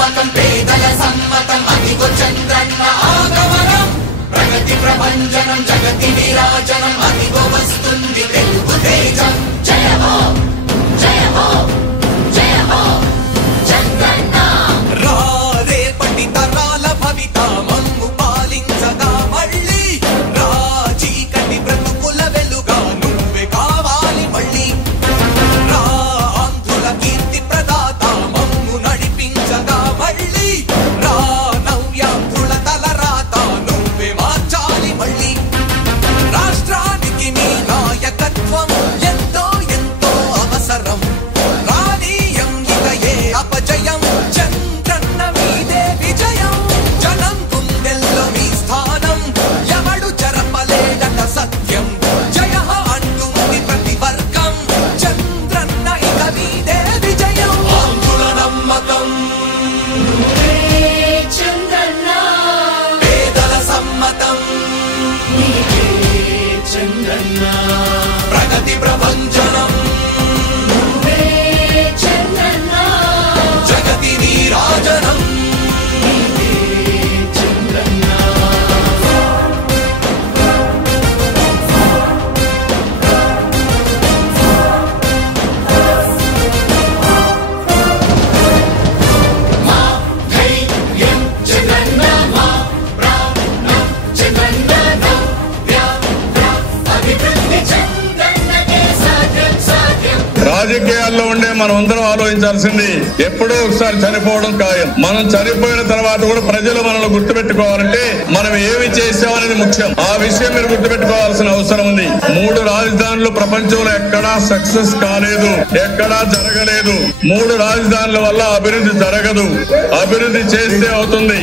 నమ్మకం పేదల సమ్మతం అదిగో చంద్రన్న ఆగమనం ప్రగతి ప్రభంజనం జగతి విరాజనం అదిగో వస్తుంది తెలుగు తేజం జయ హో జయ హో జయ హో చంద్రన్న రేపటి తరాల భవిత మమ్ము పాలించగా మళ్ళీ చీకటి బ్రతుకుల వెలుగా నువ్వే కావాలి మళ్ళీ ఆంధ్రుల కీర్తి ప్రదాత మమ్ము నడిపించగా మళ్ళీ నవ్యాంధ్రుల తలరాత నువ్వే మార్చాలి మళ్ళీ రాష్ట్రానికి నీ నాయకత్వం ఎంతో ఎంతో అవసరం రానీయం ఇక ఏ అపజయం చంద్రన్న మీదే విజయం జనం గుండెల్లో మీ స్థానం ఎవడు చెరపలేడట సత్యం జయ అంటుంది ప్రతి వర్గం చంద్రన్న ఇక మీదే విజయం ఆంధ్రుల నమ్మకం చంద్రన్న పేదల సమ్మతం చంద్రన్న ప్రగతి ప్రభంజనం చంద్రన్న జగతి వీరాజనం చంద్రన్న మా ధైర్యం చంద్రన్న మా ప్రాణం చంద్రన్న అభివృద్ధి చంద్రన్నకే సాధ్యం సాధ్యం రాజకీయాల్లో ఉండే మనం అందరం ఆలోచించాల్సింది ఎప్పుడో ఒకసారి చనిపోవడం ఖాయం. మనం చనిపోయిన తర్వాత కూడా ప్రజలు మనల్ని గుర్తుపెట్టుకోవాలంటే మనం ఏమి చేసామనేది ముఖ్యం. ఆ విషయం మీరు గుర్తుపెట్టుకోవాల్సిన అవసరం ఉంది. 3 రాజధానులు ప్రపంచంలో ఎక్కడా సక్సెస్ కాలేదు, ఎక్కడా జరగలేదు. 3 రాజధానుల వల్ల అభివృద్ధి జరగదు. అభివృద్ధి చేస్తే అవుతుంది.